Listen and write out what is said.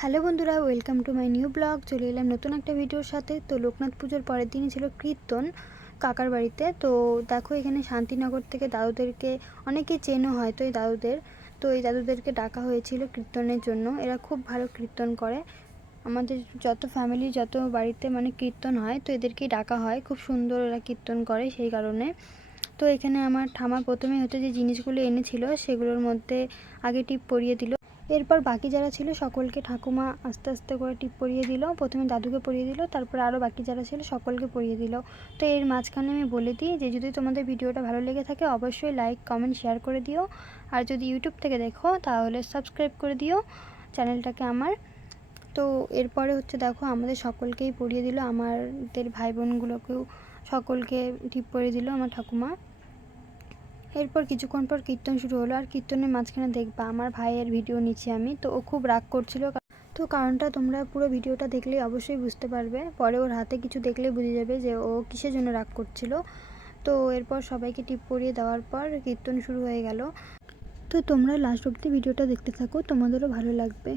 Hello বন্ধুরা, welcome to my new blog. চলে এলাম নতুন একটা ভিডিওর সাথে। তো লোকনাথ পুজোর পরের দিনই ছিল কীর্তন কাকার বাড়িতে। তো দেখো এখানে শান্তিনগর থেকে দাদুদেরকে অনেকেই চেনো হয়তো এই দাদুদের। তো এই দাদুদেরকে ডাকা হয়েছিল কীর্তনের জন্য। এরা খুব ভালো কীর্তন করে। আমাদের যত ফ্যামিলি যত বাড়িতে মানে কীর্তন হয় তো এদেরকেই ডাকা হয়। খুব সুন্দর এরা কীর্তন করে সেই কারণে। তো এখানে আমার ঠামা প্রথমে হচ্ছে যে জিনিসগুলো এনেছিল সেগুলোর মধ্যে আগে টিপ পরিয়ে দিল। এরপর বাকি যারা ছিল সকলকে ঠাকুমা আস্তে আস্তে করে টিপ পরিয়ে দিল। প্রথমে দাদুকে পরিয়ে দিল, তারপর আরও বাকি যারা ছিল সকলকে পরিয়ে দিল। তো এর মাঝখানে আমি বলে দিই যে যদি তোমাদের ভিডিওটা ভালো লেগে থাকে অবশ্যই লাইক কমেন্ট শেয়ার করে দিও। আর যদি ইউটিউব থেকে দেখো তাহলে সাবস্ক্রাইব করে দিও চ্যানেলটাকে আমার। তো এরপরে হচ্ছে দেখো আমাদের সকলকেই পরিয়ে দিল, আমাদের ভাই বোনগুলোকেও সকলকে টিপ পরিয়ে দিল আমার ঠাকুমা। এরপর কিছুক্ষণ পর কীর্তন শুরু হলো। আর কীর্তনের মাঝখানে দেখবা আমার ভাইয়ের ভিডিও নিচ্ছি আমি, তো ও খুব রাগ করছিল। তো কারণটা তোমরা পুরো ভিডিওটা দেখলে অবশ্যই বুঝতে পারবে। পরে ওর হাতে কিছু দেখলে বুঝে যাবে যে ও কিসের জন্য রাগ করছিল। তো এরপর সবাইকে টিপ পরিয়ে দেওয়ার পর কীর্তন শুরু হয়ে গেল। তো তোমরা লাস্ট অবধি ভিডিওটা দেখতে থাকো, তোমাদেরও ভালো লাগবে।